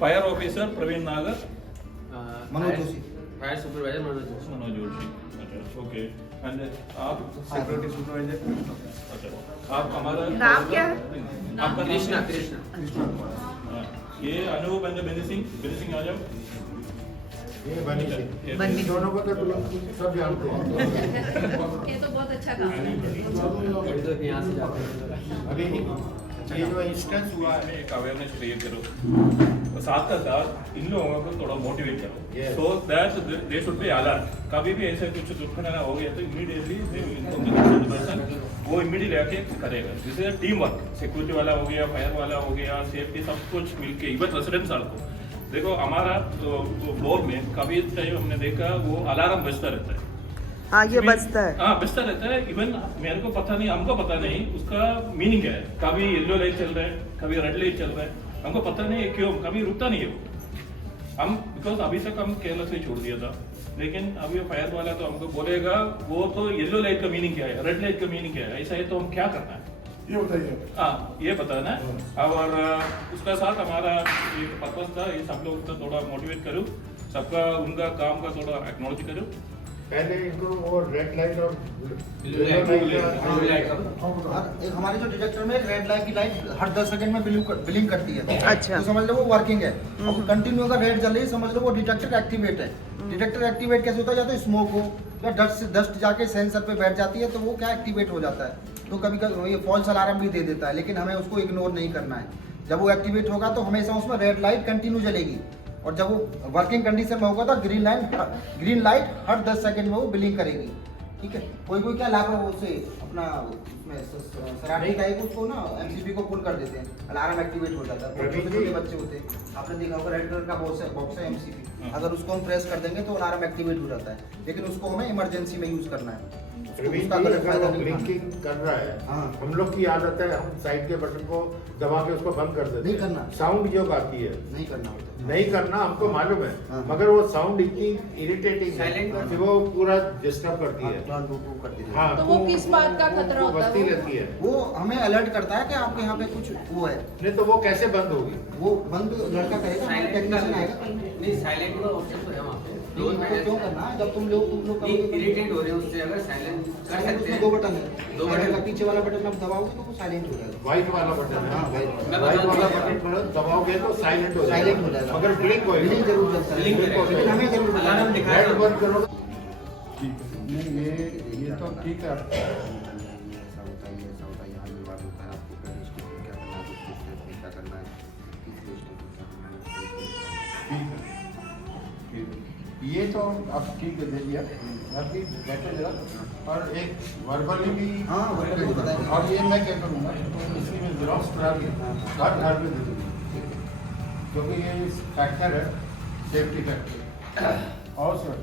Fire officer Praveen नागर, Manoj Joshi, fire supervisor Manoj Joshi. अच्छा, okay. And आप सिक्योरिटी सुपरवाइजर। अच्छा, आप हमारा नाम क्या है? आपका नाम? कृष्णा हाँ, ये अनूप एंड बेनी सिंह आ जाओ। ये बनी ये बनी। दोनों को तो सब जानते हैं। ये तो बहुत अच्छा काम है। तो यहाँ से जाते हैं। अभी ये जो इंस्टेंस हुआ है, एक अवेयरनेस क्रिएट करो और साथ इन लोगों को थोड़ा मोटिवेट करो, Yes. So that they should be alert. कभी भी ऐसे कुछ दुर्घटना हो गया तो इमीडिएटली वो इमीडिएटली आके करेगा। This is team work. Security वाला हो गया, फायर वाला हो गया, सेफ्टी सब कुछ मिलके, इवन रेसिडेंट्स को देखो। हमारा फ्लोर में कभी टाइम हमने देखा वो अलार्म बजता रहता है। हाँ, ये बचता है। हाँ, बजता रहता है। इवन मेरे को पता नहीं, हमको पता नहीं उसका मीनिंग क्या है। कभी येलो लाइट चल रहा है, कभी रेड लाइट चल रहा है, हमको पता नहीं है क्यों, कभी रुकता नहीं है वो। हम बिकॉज अभी तक हम केरला से छोड़ दिया था, लेकिन अभी फायर वाला तो हमको बोलेगा वो तो येलो लाइट का मीनिंग क्या है, रेड लाइट का मीनिंग क्या है, ऐसा है तो हम क्या करना है ये बताइए। हाँ, ये बताना है। और उसका साथ हमारा एक पर्पस था, ये सब लोग को थोड़ा मोटिवेट करूँ, सबका उनका काम का थोड़ा एक्नॉलेज करूँ। पहले इनको वो रेड लाइट और ब्लू लाइट का एक हमारे जो डिटेक्टर में रेड लाइट की लाइट हर 10 सेकंड में बिलिंग करती है। अच्छा। तो समझ लो वो वर्किंग है। अब कंटिन्यू अगर रेड जल रही है, समझ लो वो डिटेक्टर एक्टिवेट है। डिटेक्टर एक्टिवेट कैसे होता है? या तो स्मोक हो या डस्ट जाके सेंसर पे बैठ जाती है, तो वो क्या एक्टिवेट हो जाता है। तो कभी कभी ये फॉल्स अलार्म भी दे देता है, लेकिन हमें उसको इग्नोर नहीं करना है। जब वो एक्टिवेट होगा तो हमेशा उसमें रेड लाइट कंटिन्यू जलेगी, और जब वो वर्किंग कंडीशन में होगा तो ग्रीन लाइट हर 10 सेकंड में वो बिलिंग करेगी। ठीक है। कोई क्या लापरवाह उससे अपना उसमें शरारती टाइप उसको ना एमसीबी को पुल कर देते हैं, अलार्म एक्टिवेट हो जाता है। छोटे छोटे बच्चे होते हैं, आपने देखा होगा रेड कलर का बॉक्स है एमसीबी, अगर उसको हम प्रेस कर देंगे तो अलार्म एक्टिवेट हो जाता है, लेकिन उसको हमें इमरजेंसी में यूज करना है। प्रवीण उसका जी, गलत अगर फायदा वो नहीं उठाना। ब्लिंकिंग कर रहा है, हाँ। हम लोग की आदत है हम साइड के बटन को दबा के उसको बंद कर देते नहीं करना। साउंड जो आती है नहीं करना होता है। नहीं करना, हमको मालूम है, हाँ। मगर वो साउंड इतनी इरिटेटिंग Silent है कि वो पूरा डिस्टर्ब करती है। हाँ, वो कर दीजिए। हाँ, तो वो किस बात का खतरा होता है बजती वो? रहती है। वो हमें अलर्ट करता है कि आपके यहाँ पे कुछ वो है। नहीं तो वो कैसे बंद होगी? वो बंद लड़का करेगा, साइलेंट टेक्नीशियन आएगा। नहीं, साइलेंट का ऑप्शन तो है वहाँ पे। नहीं, उसको क्यों करना है? जब तुम लोग इरिटेट हो रहे हैं उससे, अगर साइलेंट कर सकते उसमें हैं। 2 बटन है। दो बटन। का पीछे वाला बटन आप दबाओगे तो वो साइलेंट हो जाएगा। व्हाइट वाला बटन है। हाँ, white मैं व्हाइट बता वाला दूं। बटन पर दबाओगे तो साइलेंट हो जाएगा। साइलेंट हो जाएगा। मगर ब्लिंक होएगा। बिलिंग जरूर चलता है। Blink करेगा। लेकिन हमें जरूर अलार्म दिखाएगा। लाइट बंद करोगे। नहीं ये तो ठीक है। ऐसा होता है, ऐसा होता है, यहाँ विवाद होता है, आपको पहले स्टेप में क्या करना है, दूसरे स्टेप में क्या करना है, तीसरे स्टेप में क्या करना है। ठीक है। ये तो अब ठीक है दे दिया, अभी बैठो जरा। और एक वर्बली भी, हाँ, verbally भी बताएंगे। और ये मैं क्या करूँगा, इसकी मैं जेरॉक्स करा के हर घर में दे दूँगी, क्योंकि ये फैक्टर है, सेफ्टी फैक्टर। और सर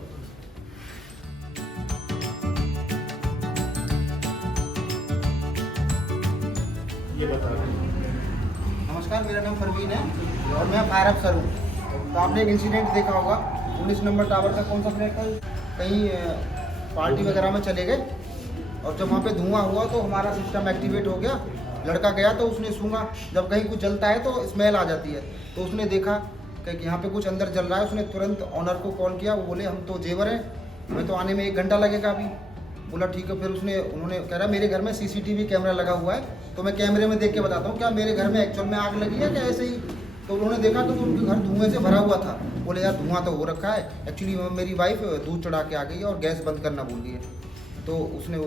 ये बता रहे हैं। नमस्कार, मेरा नाम परवीन है और मैं फायर अफसर हूँ। तो आपने एक इंसिडेंट देखा होगा, 19 नंबर टावर का कौन सा फ्लैट था, कहीं पार्टी वगैरह में चले गए और जब वहाँ पे धुआं हुआ तो हमारा सिस्टम एक्टिवेट हो गया। लड़का गया तो उसने सूंघा, जब कहीं कुछ जलता है तो स्मेल आ जाती है, तो उसने देखा कि यहाँ पे कुछ अंदर जल रहा है। उसने तुरंत ऑनर को कॉल किया, वो बोले हम तो जेवर हैं, हमें तो आने में 1 घंटा लगेगा अभी। बोला ठीक है। फिर उन्होंने कह रहा मेरे घर में सीसीटीवी कैमरा लगा हुआ है, तो मैं कैमरे में देख के बताता हूँ क्या मेरे घर में एक्चुअल में आग लगी है क्या ऐसे ही। तो उन्होंने देखा तो उनके घर धुएं से भरा हुआ था। बोले यार धुआं तो हो रखा है, एक्चुअली मेरी वाइफ दूध चढ़ा के आ गई है और गैस बंद करना भूल गई है। तो उसने वो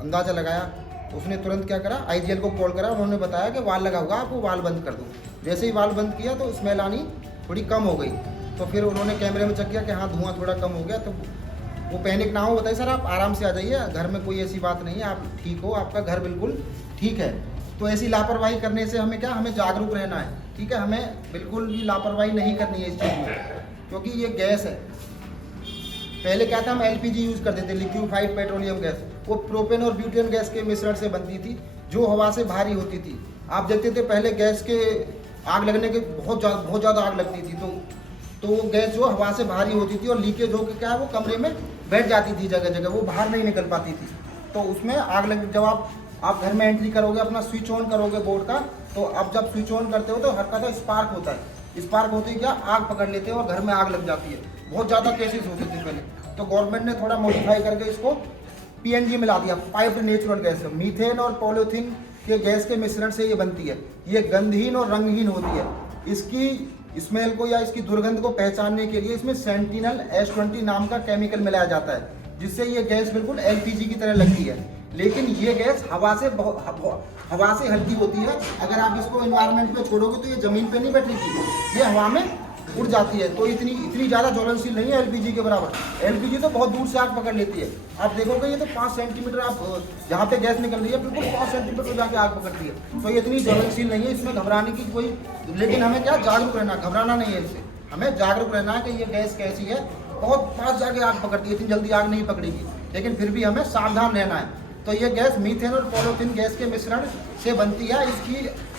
अंदाज़ा लगाया, उसने तुरंत क्या करा, आईजीएल को कॉल करा। उन्होंने बताया कि वाल लगा हुआ, आप वो वाल बंद कर दो। जैसे ही वाल बंद किया तो स्मेल आनी थोड़ी कम हो गई। तो फिर उन्होंने कैमरे में चेक किया कि हाँ धुआं थोड़ा कम हो गया। तो वो पैनिक ना हो, बताइए सर आप आराम से आ जाइए, घर में कोई ऐसी बात नहीं है, आप ठीक हो, आपका घर बिल्कुल ठीक है। तो ऐसी लापरवाही करने से हमें क्या, हमें जागरूक रहना है। ठीक है, हमें बिल्कुल भी लापरवाही नहीं करनी है इस चीज़ में, क्योंकि ये गैस है। पहले क्या था, हम एलपीजी यूज़ करते थे, लिक्विफाइड पेट्रोलियम गैस। वो प्रोपेन और ब्यूटेन गैस के मिश्रण से बनती थी, जो हवा से भारी होती थी। आप देखते थे पहले गैस के आग लगने के बहुत ज़्यादा आग लगती थी, तो वो गैस जो हवा से भारी होती थी और लीकेज होकर क्या है वो कमरे में बैठ जाती थी जगह जगह, वो बाहर नहीं निकल पाती थी। तो उसमें आग लग, जब आप घर में एंट्री करोगे, अपना स्विच ऑन करोगे बोर्ड का, तो आप जब स्विच ऑन करते हो तो हल्का सा स्पार्क होता है। स्पार्क होते ही क्या आग पकड़ लेते हैं और घर में आग लग जाती है। बहुत ज़्यादा केसेस होते थे पहले, तो गवर्नमेंट ने थोड़ा मॉडिफाई करके इसको PNG मिला दिया, पाइप्ड नेचुरल गैस। मीथेन और पॉलीथीन के गैस के मिश्रण से ये बनती है। ये गंधहीन और रंगहीन होती है। इसकी स्मेल को या इसकी दुर्गंध को पहचानने के लिए इसमें सेंटिनल S20 नाम का केमिकल मिलाया जाता है, जिससे ये गैस बिल्कुल LPG की तरह लगती है। लेकिन ये गैस हवा से हल्की होती है। अगर आप इसको एनवायरनमेंट में छोड़ोगे तो ये ज़मीन पे नहीं बैठेगी, ये हवा में उड़ जाती है। तो इतनी ज़्यादा ज्वलनशील नहीं है LPG के बराबर। LPG तो बहुत दूर से आग पकड़ लेती है। आप देखोगे ये तो 5 सेंटीमीटर, आप जहाँ पे गैस निकल रही है बिल्कुल 5 सेंटीमीटर जाके आग पकड़ती है। तो ये इतनी ज्वलनशील नहीं है, इसमें घबराने की कोई, लेकिन हमें क्या जागरूक रहना, घबराना नहीं है इससे। हमें जागरूक रहना है कि ये गैस कैसी है, बहुत पास जाके आग पकड़ती है, इतनी जल्दी आग नहीं पकड़ेगी, लेकिन फिर भी हमें सावधान रहना है। तो ये गैस मीथेन और पॉलीथीन गैस के मिश्रण से बनती है।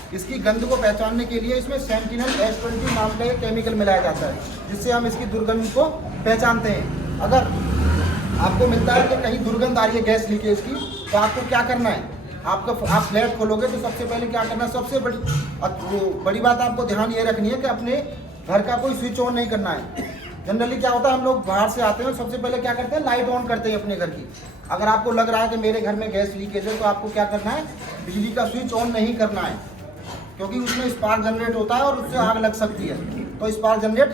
इसकी गंध को पहचानने के लिए इसमें सेंटिनल S20 नाम का एक केमिकल मिलाया जाता है, जिससे हम इसकी दुर्गंध को पहचानते हैं। अगर आपको मिलता है कि कहीं दुर्गंध आ रही है गैस लीकेज की, तो आपको क्या करना है, आप फ्लैट खोलोगे तो सबसे पहले क्या करना है, सबसे बड़ी बात आपको ध्यान ये रखनी है कि अपने घर का कोई स्विच ऑन नहीं करना है। जनरली क्या होता है, हम लोग बाहर से आते हैं और सबसे पहले क्या करते हैं, लाइट ऑन करते हैं अपने घर की। अगर आपको लग रहा है कि मेरे घर में गैस लीकेज है, तो आपको क्या करना है, बिजली का स्विच ऑन नहीं करना है, क्योंकि उसमें स्पार्क जनरेट होता है और उससे आग लग सकती है। तो स्पार्क जनरेट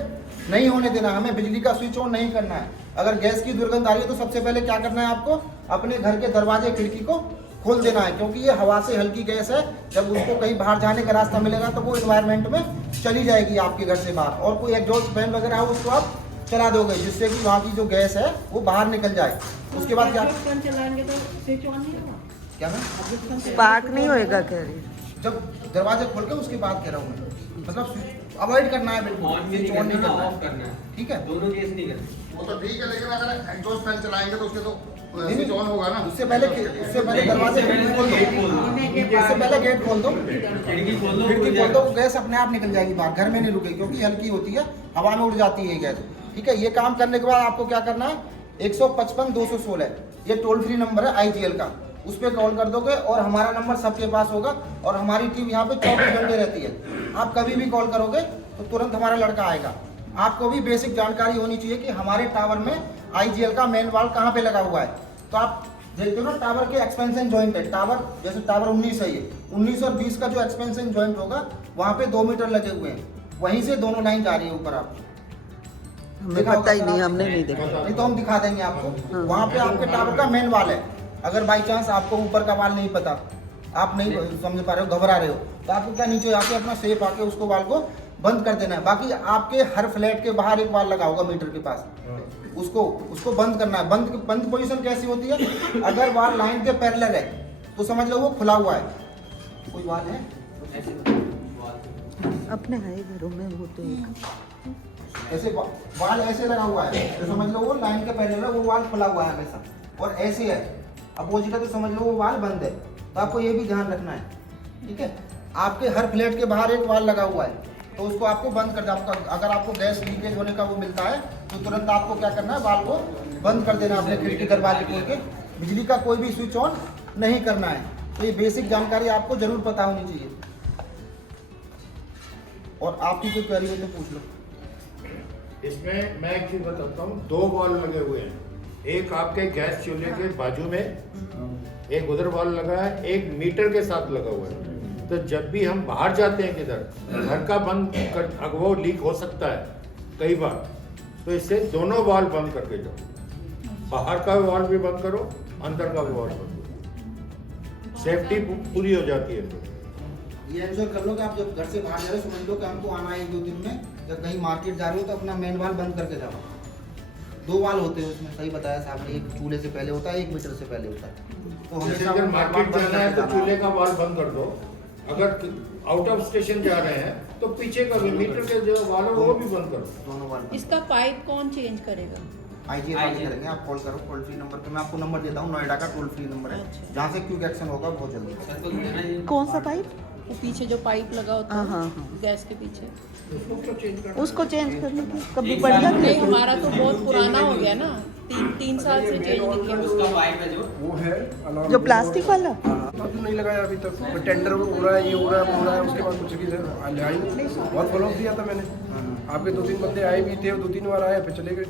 नहीं होने देना, हमें बिजली का स्विच ऑन नहीं करना है। अगर गैस की दुर्गंध आ रही है तो सबसे पहले क्या करना है, आपको अपने घर के दरवाजे खिड़की को खोल देना है, क्योंकि ये हवा से हल्की गैस है। जब उसको कहीं बाहर जाने का रास्ता मिलेगा तो वो एनवायरनमेंट में चली जाएगी आपके घर से बाहर, और कोई एग्जॉस्ट फैन वगैरह हो उसको आप चला दोगे, जिससे कि वहाँ की जो गैस है वो बाहर निकल जाए। उसके बाद क्या चलाएंगे तो स्विच ऑन नहीं होगा, क्या मैं स्पार्क नहीं होएगा कह रही है। जब दरवाजे खोल के उसके बाद कह रहा हूँ मैं, मतलब अवॉइड करना है बिल्कुल, ऑन भी स्विच नहीं ऑन नहीं करना, करना ऑफ करना है, ठीक है। दोनों केस नहीं करना। वो तो ठीक है, लेकिन अगर एग्जॉस्ट फैन चलाएंगे तो उसके तो स्विच ऑन होगा ना। उससे पहले दरवाजे खिड़की खोल दो, उससे पहले गेट खोल दो, खिड़की खोल दो, खिड़की खोल दो, गैस अपने आप निकल जाएगी बाहर, घर में नहीं रुकेगी, क्योंकि हल्की होती है, हवा में उड़ जाती है गैस, ठीक है। ये काम करने के बाद आपको क्या करना है, 155-216 ये टोल फ्री नंबर है IGL का, उस पर कॉल कर दोगे और हमारा नंबर सबके पास होगा, और हमारी टीम यहाँ पे 24 घंटे रहती है। आप कभी भी कॉल करोगे तो तुरंत हमारा लड़का आएगा। आपको भी बेसिक जानकारी होनी चाहिए कि हमारे टावर में IGL का मेन वाल्व कहाँ पे लगा हुआ है। तो आप देखते हो ना, टावर के एक्सपेंशन जॉइंट है, टावर जैसे टावर 19 है, ये 19 और 20 का जो एक्सपेंशन जॉइंट होगा वहाँ पे 2 मीटर लगे हुए हैं, वहीं से दोनों लाइन जा रही है ऊपर। आप हमें पता ही नहीं, हमने नहीं देखा। नहीं तो हम दिखा देंगे आपको। वहाँ पे आपके टावर का मेन वाल है। अगर बाई चांस आपको ऊपर का वाल नहीं पता, आप नहीं समझ पा रहे हो, घबरा रहे हो, तो आपको क्या नीचे आके अपना सेफ आके उसको वाल को बंद कर देना है। बाकी आपके हर फ्लैट के बाहर एक वाल लगा होगा मीटर के पास, उसको बंद करना है। बंद पोजीशन कैसी होती है, अगर वाल लाइन के पैरेलल है तो समझ लो वो खुला हुआ है। कोई वाल है अपने है घरों में वो तो एक ऐसे वाल ऐसे लगा हुआ है तो समझ लो वो लाइन के पैरेलल है, वो वाल खुला हुआ है हमेशा, और ऐसे है अपोजिट है तो समझ लो वो वाल बंद है। तो आपको ये भी ध्यान रखना है, ठीक है। आपके हर फ्लैट के बाहर एक वाल लगा हुआ है, तो उसको आपको बंद कर देना। अगर आपको गैस लीकेज होने का वो मिलता है तो तुरंत आपको क्या करना है, वाल को बंद कर देना, अपने खिड़की दरवाजे खोल के। बिजली का कोई भी स्विच ऑन नहीं करना है। तो ये बेसिक जानकारी आपको जरूर पता होनी चाहिए। और आपकी कोई क्वेरी हो तो पूछ लो। इसमें मैं एक चीज बताता हूँ, 2 बॉल लगे हुए हैं, एक आपके गैस चूल्हे के बाजू में, एक उधर बॉल लगा है, एक मीटर के साथ लगा हुआ है। तो जब भी हम बाहर जाते हैं किधर, घर का बंद कर, अगर वो लीक हो सकता है कई बार, तो इससे दोनों वॉल बंद करके जाओ, बाहर का वॉल भी बंद करो, अंदर का भी वॉल बंद करो, सेफ्टी पूरी हो जाती है। ये एंश्योर कर लो कि आप जब घर से बाहर जा रहे हो, समझ लो कि हमको आना है 1-2 दिन में, जब कहीं मार्केट जा रहे हो तो अपना मेन वाल बंद करके जाओ। 2 वाल होते हैं उसमें, सही बताया साहब ने, एक चूल्हे से पहले होता है, 1 मीटर से पहले होता है। तो जैसे हमेशा अगर मार्केट जाना है तो जाना चूल्हे का वॉल बंद कर दो, अगर आउट ऑफ स्टेशन जा रहे हैं तो पीछे का भी मीटर के जो वाल है वो भी बंद करो, दोनों वाल। इसका पाइप कौन चेंज करेगा? IGL वाले करेंगे, आप कॉल करो टोल फ्री नंबर पे। मैं आपको नंबर देता हूँ, नोएडा का टोल फ्री नंबर है, अच्छा। जहाँ से क्विक एक्शन होगा बहुत जल्दी। सर्कल देना ही कौन सा पाइप? वो पीछे जो पाइप लगा होता है हाँ, गैस के पीछे, उसको चेंज करने की कभी एक बढ़िया साल नहीं हमारा तो बहुत पुराना हो गया ना, तीन साल से चेंज नहीं किया। उसका पाइप है जो वो है अलार्म जो प्लास्टिक वाला तो नहीं लगाया अभी तक। टेंडर हो रहा है, ये हो रहा है, वो हो रहा है, उसके बाद कुछ भी आई नहीं। बहुत फॉलो दिया था मैंने, आपके 2-3 बंदे आए भी थे, 2-3 बार आए फिर चले गए,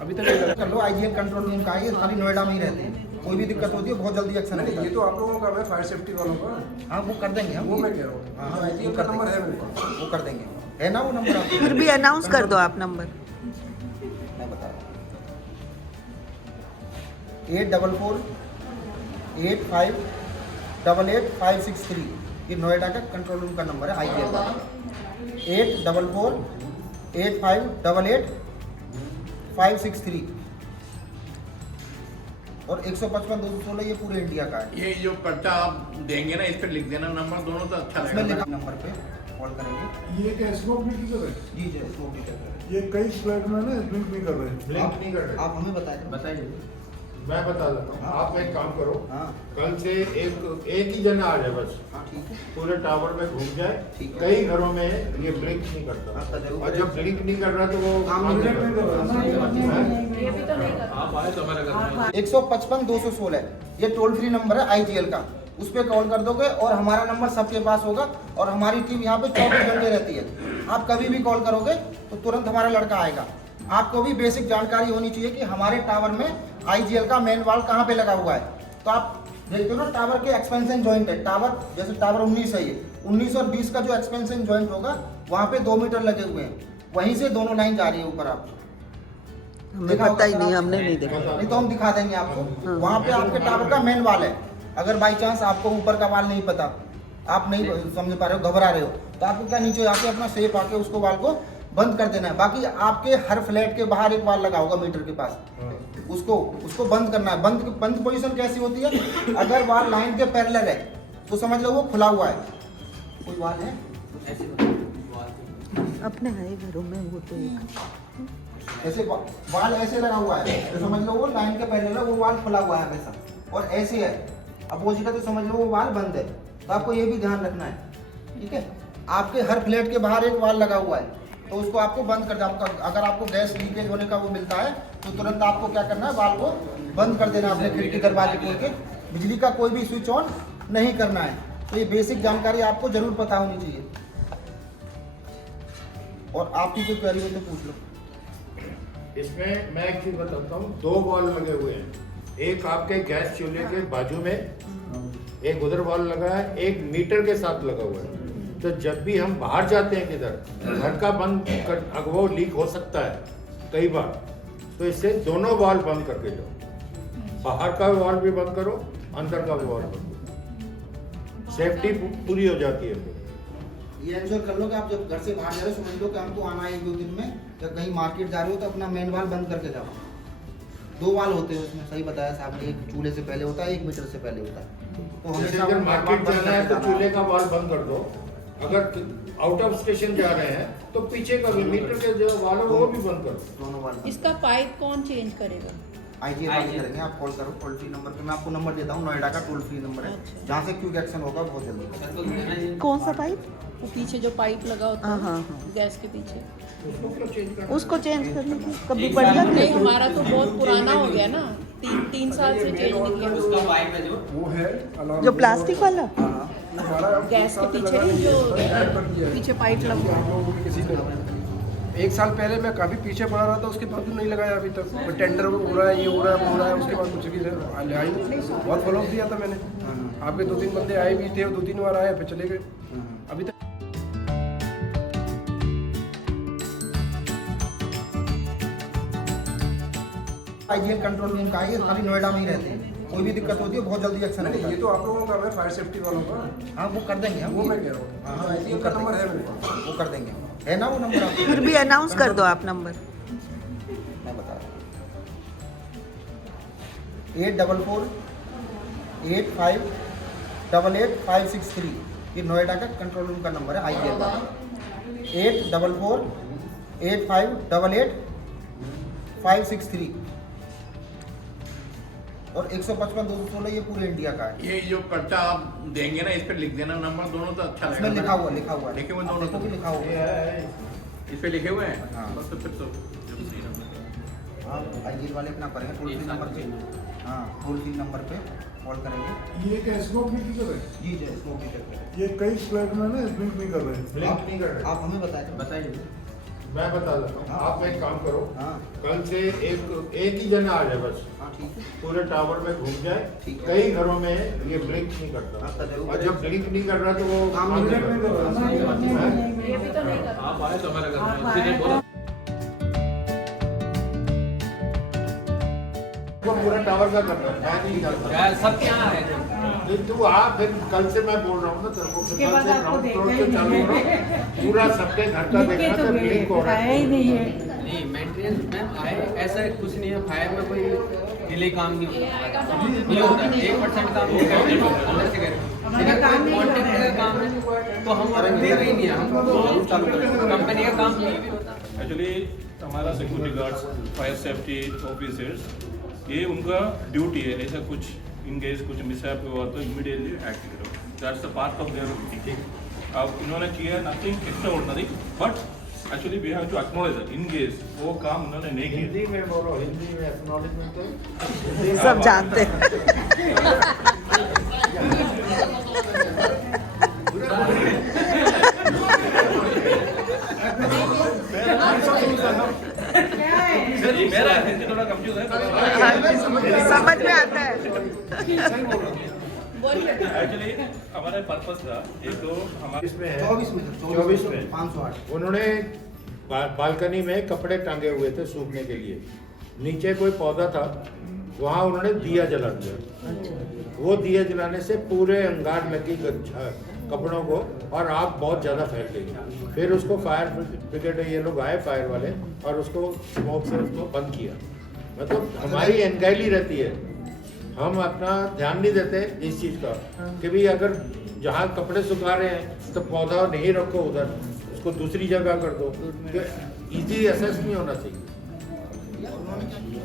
अभी तक नहीं लगा। कर लो, आईजीएल कंट्रोल रूम का है, ये खाली नोएडा में ही रहते हैं। कोई भी दिक्कत होती है बहुत जल्दी एक्शन नहीं, होता ये है। तो आप लोगों का है, फायर सेफ्टी वालों का। हाँ वो कर देंगे हम, वो मैं कह रहा हूँ, हाँ, आईजीएल वो का कर नंबर है देंगे, मेरे पास। वो कर देंगे। है ना वो नंबर आपके? फिर भी अनाउंस कर दो आप नंबर। मैं बता रहा हूँ 844-8588-563। ये नोएडा का कंट्रोल रूम का नंबर है आईजीएल का। 844-8588-563 और 155-216 ये पूरे इंडिया का है। ये जो पर्चा आप देंगे ना, इस पर लिख देना नंबर, दोनों तो अच्छा इसमें लगेगा। लिखा नंबर पे कॉल करेंगे। ये क्या स्मोक भी कर रहे हैं? जी जी स्मोक भी कर रहे हैं। ये कई फ्लैट में ना ड्रिंक भी कर रहे हैं। ब्लिंक नहीं कर रहे। आप हमें बताएं। बताइए। मैं बता देता हूँ, आप एक काम करो, हाँ कल से एक ही जना आ जाए बस, हाँ ठीक है। पूरे टावर में घूम जाए। ठीक है। कई घरों में ये ब्लिंक नहीं करता, हाँ, तो जरूर और जब ब्लिंक नहीं कर रहा तो वो काम नहीं कर रहा। 155-216 ये टोल फ्री नंबर है आईजीएल का। उस पर कॉल कर दोगे और हमारा नंबर सबके पास होगा और हमारी टीम यहाँ पे 24 घंटे रहती है। आप कभी भी कॉल करोगे तो तुरंत हमारा लड़का आएगा। आपको भी बेसिक जानकारी होनी चाहिए कि हमारे टावर में आईजीएल का मेन वाल कहाँ पे लगा हुआ है। तो आप देखते हो ना, टावर के एक्सपेंशन जॉइंट है। टावर जैसे टावर 19 है, ये 19 और 20 का जो एक्सपेंशन जॉइंट होगा वहाँ पे 2 मीटर लगे हुए हैं, वहीं से दोनों लाइन जा रही है ऊपर। आप हमें पता ही नहीं, हमने नहीं देखा। नहीं तो हम दिखा देंगे आपको। वहाँ पे आपके टावर का मेन वाल है। अगर बाई चांस आपको ऊपर का वाल नहीं पता, आप नहीं समझ पा रहे हो, घबरा रहे हो, तो आपको क्या नीचे आके अपना सेफ आके उसको वाल को बंद कर देना है। बाकी आपके हर फ्लैट के बाहर एक वाल लगा होगा मीटर के पास, उसको बंद करना है। बंद पोजीशन कैसी होती है? अगर वाल लाइन के पैरेलल है तो समझ लो वो खुला हुआ है। कोई वाल है ऐसे अपने है घरों में वो तो एक ऐसे वाल ऐसे लगा हुआ है तो समझ लो वो लाइन के पैरेलल है, वो वाल खुला हुआ है हमेशा। और ऐसे है अपोजिट है तो समझ लो वो वाल बंद है। तो आपको ये भी ध्यान रखना है, ठीक है। आपके हर फ्लैट के बाहर एक वाल लगा हुआ है तो उसको आपको बंद कर देना। अगर आपको गैस लीकेज होने का वो मिलता है तो तुरंत आपको क्या करना है, वाल को बंद कर देना, अपने खिड़की दरवाजे खोल के। बिजली का कोई भी स्विच ऑन नहीं करना है। तो ये बेसिक जानकारी आपको जरूर पता होनी चाहिए। और आपकी कोई क्वेरी हो तो पूछ लो। इसमें मैं एक चीज बताता हूँ, 2 वॉल लगे हुए हैं। एक आपके गैस चूल्हे के बाजू में, एक उधर वॉल लगा है, एक मीटर के साथ लगा हुआ है। तो जब भी हम बाहर जाते हैं किधर, घर का बंद कर, अगर वो लीक हो सकता है कई बार, तो इससे दोनों वॉल बंद करके जाओ। बाहर का वॉल भी बंद करो, अंदर का भी वॉल बंद करो, सेफ्टी पूरी हो जाती है। ये एंश्योर कर लो कि आप जब घर से बाहर जा रहे हो समझ लो कि हमको आना है 1-2 दिन में, या कहीं मार्केट जा रहे हो तो अपना मेन वाल बंद करके जाओ। 2 वाल होते हैं उसमें, सही बताया साहब ने। एक चूल्हे से पहले होता है, 1 मीटर से पहले होता है। तो जैसे हमेशा अगर वो मार्केट वाल बंद जाना है करके तो जाना चूल्हे का वॉल बंद कर दो। अगर आउट ऑफ स्टेशन जा रहे हैं तो पीछे का भी मीटर के जो वाल है वो भी बंद करो। दोनों वाल इसका पाइप कौन चेंज करेगा? आईजीएल वाले करेंगे। आप कॉल करो टोल फ्री नंबर पे। मैं आपको नंबर देता हूँ, नोएडा का टोल फ्री नंबर है, अच्छा। जहाँ से क्विक एक्शन होगा बहुत जल्दी। कौन सा पाइप? वो पीछे जो पाइप लगा होता हाँ, है हाँ, हाँ। गैस के पीछे, उसको चेंज करने की कभी एक बढ़िया साल नहीं नहीं। हमारा तो बहुत पुराना हो गया ना, 3 साल से चेंज नहीं किया। उसका पाइप है जो वो है अलार्म जो प्लास्टिक वाला हमारा गैस के पीछे नहीं, जो पीछे पाइप लगा हुआ है। किसी ने 1 साल पहले मैं काफ़ी पीछे पड़ा रहा था, उसके बावजूद नहीं लगाया अभी तक। टेंडर हो रहा है, ये हो रहा है, वो हो रहा है, उसके बाद कुछ भी आई नहीं। बहुत फॉलो दिया था मैंने, आपके 2-3 बंदे आए भी थे, 2-3 बार आए फिर चले गए, अभी तक। आईजीएल कंट्रोल रूम का है, ये खाली नोएडा में ही रहते हैं। कोई भी दिक्कत होती है बहुत जल्दी एक्शन होता नहीं, ये है। तो आप लोगों का है, फायर सेफ्टी वालों का। हाँ वो कर देंगे हम, वो मैं कह रहा हूँ, हाँ, आईजीएल वो का कर नंबर है देंगे, मेरे पास। वो कर देंगे। है ना वो नंबर आपके? फिर भी अनाउंस कर दो आप नंबर। मैं बता रहा हूँ 844-8588-563 ये नोएडा का कंट्रोल रूम का नंबर है आईजीएल का। 844-8588-563 और 155-216 ये पूरे इंडिया का है। ये जो पर्चा आप देंगे ना, इस पर लिख देना नंबर, दोनों तो अच्छा इसमें लगेगा। लिखा हुआ लिखे हुए आप दोनों देखो भी लिखा हुआ है। इस पे लिखे हुए हैं। हाँ। बस तो फिर तो जब सही नंबर आप आइए वाले अपना करेंगे टोल फ्री नंबर पे। हाँ, टोल फ्री नंबर पे कॉल करेंगे। ये क्या स्मोक नहीं कर रहे? जी जी, स्मोक नहीं करते। ये कई फ्लैट में ना ब्लिंक नहीं कर रहे। ब्लिंक नहीं कर रहे। आप हमें बताएं। बताइए। मैं बता देता हूँ, आप एक काम करो, हाँ कल से एक ही जना आ जाए बस, हाँ ठीक है। पूरे टावर में घूम जाए। ठीक है। कई घरों में ये ब्लिंक नहीं करता, आपका जरूर और जब ब्लिंक नहीं कर रहा तो वो काम नहीं कर रहा। ये भी तो नहीं कर आप आए तो हमारे घर में उसी ने बोला वो पूरा टावर का करता है, मैं नहीं करता। सबके यहाँ है। नहीं तू आ, फिर कल से मैं बोल रहा हूँ ना तेरे को, फिर कल से ग्राउंड फ्लोर से चालू करो, पूरा सबके घर का देखना तो ब्लिंक हो रहा है। नहीं मेंटेनेंस मैम आए ऐसा कुछ नहीं है, फायर में कोई डिले काम नहीं होता, नहीं होता 1% काम नहीं करते अंदर से करें। अगर कॉन्ट्रैक्ट का काम है तो हम दे ही नहीं है, हम कंपनी का काम नहीं भी होता। एक्चुअली हमारा security guards, fire safety officers, ये उनका ड्यूटी है। ऐसा कुछ इन केस कुछ मिसहैप हुआ तो इमीडिएटली एक्ट करो, that's the part of their duty. अब इन्होंने किया nothing extraordinary, but actually we have to acknowledge in case वो काम उन्होंने नहीं किया। हिंदी में बोलो, हिंदी में एक्नॉलेजमेंट है। सब जानते हैं। मेरा हिंदी थोड़ा कंफ्यूज है, समझ में आता है। एक्चुअली हमारा पर्पस था एक तो हमारे इसमें है 24 में 24 में 508। उन्होंने बालकनी में कपड़े टांगे हुए थे सूखने के लिए, नीचे कोई पौधा था, वहाँ उन्होंने दिया जला दिया। वो दिया जलाने से पूरे अंगार लगी कपड़ों को और आग बहुत ज़्यादा फैल गई। फिर उसको फायर ब्रिगेड ये लोग आए, फायर वाले, और उसको स्मोक से उसको बंद किया। मतलब हमारी एनगाइली रहती है, हम अपना ध्यान नहीं देते इस चीज़ का कि भाई अगर जहाँ कपड़े सुखा रहे हैं तो पौधा नहीं रखो उधर, उसको दूसरी जगह कर दो। इजी एसेस नहीं होना चाहिए।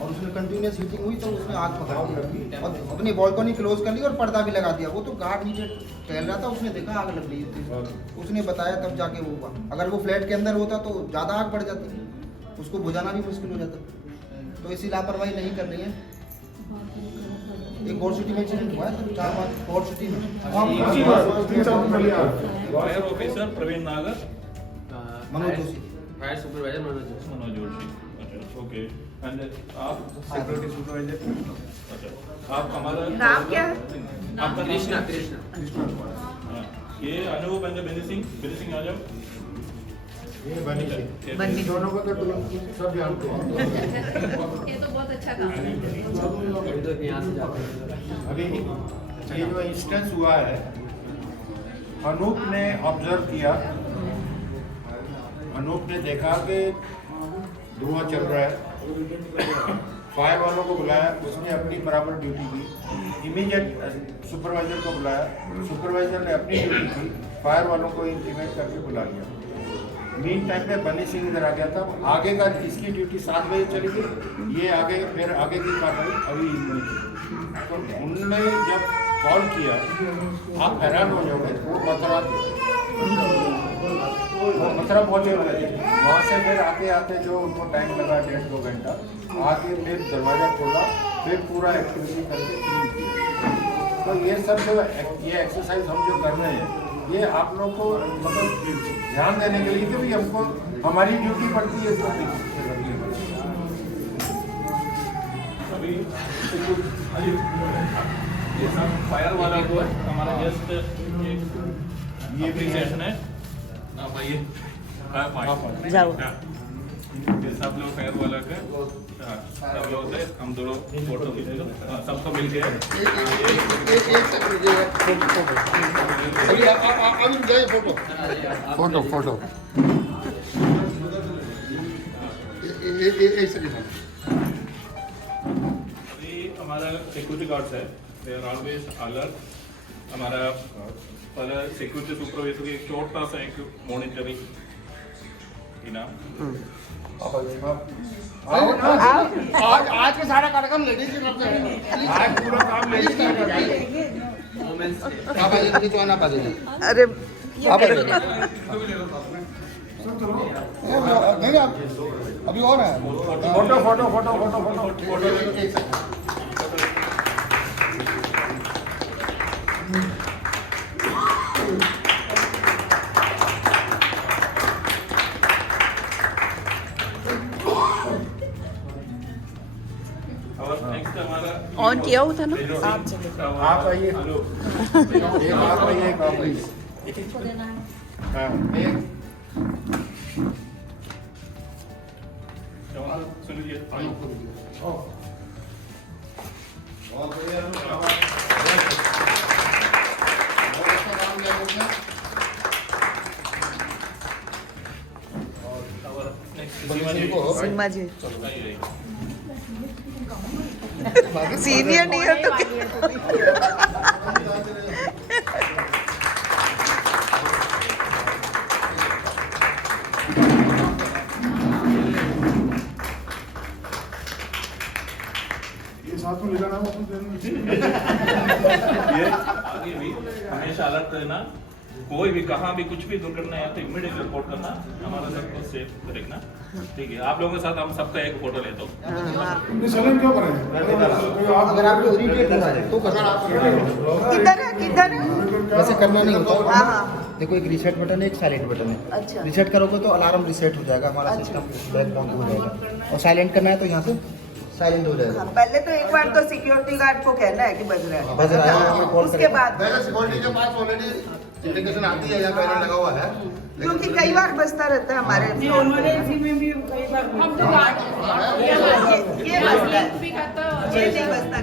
और उसमें कंटिन्यूस हीटिंग हुई तो उसने आग पकड़ ली और अपनी बालकनी क्लोज कर ली और पर्दा भी लगा दिया। वो तो गार्ड नीचे टहल रहा था, उसने देखा आग लग रही थी, उसने बताया तब जाके वो हुआ। अगर वो फ्लैट के अंदर होता तो ज़्यादा आग बढ़ जाती, उसको बुझाना भी मुश्किल हो जाता। तो ऐसी लापरवाही नहीं कर रही है। एक गोड सिटी में इंसिडेंट हुआ है सर, 4-5 गोड सिटी में। फायर ऑफिसर प्रवीण नागर, मनोज जोशी, फायर सुपरवाइजर मनोज जोशी। अच्छा, ओके। एंड आप सिक्योरिटी सुपरवाइजर। अच्छा, आप हमारा नाम क्या है? आपका कृष्णा हाँ, ये अनूप एंड बेनी सिंह आ जाओ। ये बनी थी। बनी। दोनों को तो सब जानते हैं। ये तो बहुत अच्छा काम है। यहाँ से जाते हैं। अभी ये जो इंस्टेंस हुआ है, अनूप ने ऑब्जर्व किया, अनूप ने देखा कि धुआं चल रहा है, फायर वालों को बुलाया, उसने अपनी बराबर ड्यूटी की, इमीडिएट सुपरवाइजर को बुलाया, सुपरवाइजर ने अपनी ड्यूटी की, फायर वालों को इंटीमेट करके बुला लिया। मीन टाइम पे बनी सिंह इधर आ गया था, आगे का इसकी ड्यूटी 7 बजे चली गई, ये आगे फिर आगे की कार्रवाई अभी नहीं की। तो उनने जब कॉल किया, आप हैरान हो जाओगे, वो मथुरा पहुँचे हुए थे। वहाँ से फिर आते आते जो उनको टाइम लगा 1.5-2 घंटा, आके फिर दरवाज़ा खोला, फिर पूरा एक्टिविटी करके क्लीन किया। तो ये सब जो ये एक्सरसाइज हम जो कर रहे हैं, ये आप लोग को मतलब ध्यान देने के लिए कि भाई हमको हमारी ड्यूटी पड़ती है इसको ठीक से करनी है। अभी ये सब फायर वाला को हमारा जस्ट ये भी सेशन है। आप आइए, जाओ। ये सब लोग फायर वाला के सब लोग से हम दोनों फोटो खींचेगा, सबको मिलके फोटो अभी हमारा सिक्योरिटी गार्ड्स है, दे आर ऑलवेज अलर्ट। हमारा पहले सिक्योरिटी सुपरवाइजर की एक छोटा सा एक मॉनिटरिंग इनाम। आज के सारा कार्यक्रम लेडीज की तरफ से है। आज पूरा काम लेडीज का कर रहा है। अरे नहीं आप अभी और है photo photo photo photo photo photo ले लो, एक सेकंड। और नेक्स्ट हमारा ऑन किया हुआ था ना आप चले आप आइए। हेलो एक आप आइए, एक आप आइए। हाँ, एक सुन लीजिए सीमा जी सीनियर नहीं हो तो ये साथ में ले जाना है ये आगे भी हमेशा अलर्ट रहना, कोई भी कहाँ भी कुछ भी दुर्घटना है तो इमीडिएट रिपोर्ट करना, हमारा सबको सेफ रखना। ठीक है, आप लोगों के साथ हम सबका एक फोटो लेता हूँ। चलन क्यों करें? अगर आपको इरिटेट हो रहा है तो करना। किधर है किधर है वैसे करना नहीं होता। हाँ हाँ देखो एक रीसेट बटन है, एक साइलेंट बटन है। अच्छा रीसेट करोगे तो अलार्म रीसेट हो जाएगा, हमारा सिस्टम बैक डाउन हो जाएगा। और साइलेंट करना है तो यहाँ से साइलेंट हो जाएगा। पहले तो एक बार तो सिक्योरिटी गार्ड को कहना है कि बज रहा है, बज रहा है, हमें कॉल उसके करें। बाद सिक्योरिटी के पास ऑलरेडी इंडिकेशन आती है, यहाँ पैनल लगा हुआ है। क्योंकि कई बार बजता रहता है हमारे फ्लोर पे। हम तो ये बजता है, ये नहीं बजता।